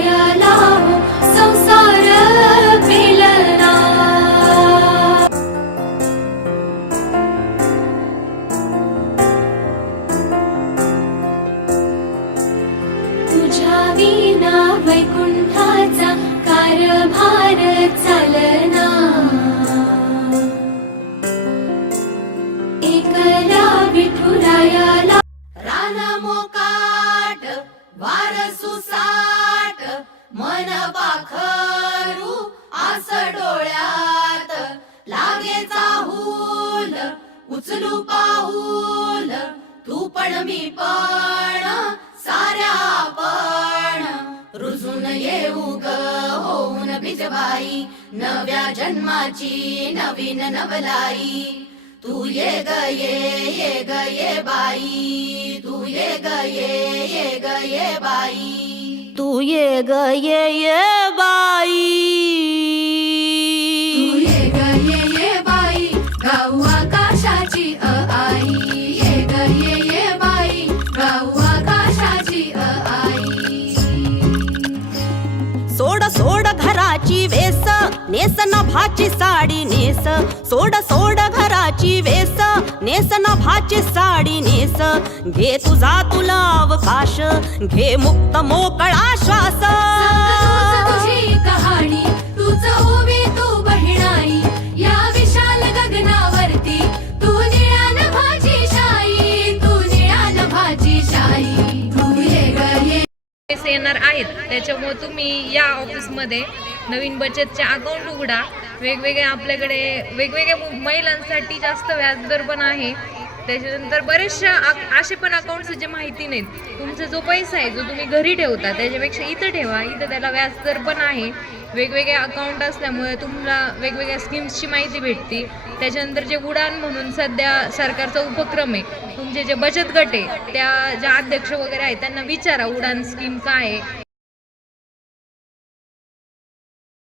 विठुरायाला संसार पेलना। तुझ्या विना वैकुंठाचा कारभार चालना। एकला विठुरायाला रान मोकाट वार सुसाट मन पाखरू आस डोळ्यात लागे चाहूल उचलू पाऊल तू पण मी पण साऱ्या आपण रुजून येऊ ग होऊन बिजबाई नव्या जन्माची नवीन नवलाई। तू ये ग ये ग ये बाई तू ये ग ये ग ये बाई तू ये ग ये बाई तू ये ग ये बाई गाऊ आकाशाची आई। ये ग ये बाई गाऊ आकाशाची आई। सोड सोड घराची वेस नेस नभाची साडी नेस सोड सोड घराची वेस नेस नभाची साडी नेस घे तुझा तुला अवकाश घे मुक्त मोकळा श्वास। तुझी कहाणी तूच उभी तू बहिणाई या विशाल गगनावरती तू निळ्या नभाची शाई तू निळ्या नभाची शाई। तू ये ग ये येणार आहेत त्याच्यामुळे तुम्ही या ऑफिसमध्ये नवीन बचतचे अकाउंट उघडा। वेगवेगळे आपल्याकडे वेगवेगळ्या महिलांसाठी जास्त व्याजदर पण आहे। त्याच्यानंतर बरेचशा असे पण अकाउंट्स जे माहिती नाहीत। तुमचा जो पैसा आहे जो तुम्ही घरी ठेवता त्याच्यापेक्षा इथं ठेवा, इथं त्याला व्याजदर पण आहे। वेगवेगळे अकाउंट असल्यामुळे तुम्हाला वेगवेगळ्या स्कीम्सची माहिती भेटते। त्याच्यानंतर जे उडान म्हणून सध्या सरकारचा उपक्रम आहे, तुमचे जे बचत गट आहे त्या ज्या अध्यक्ष वगैरे आहेत त्यांना विचारा उडान स्कीम काय आहे।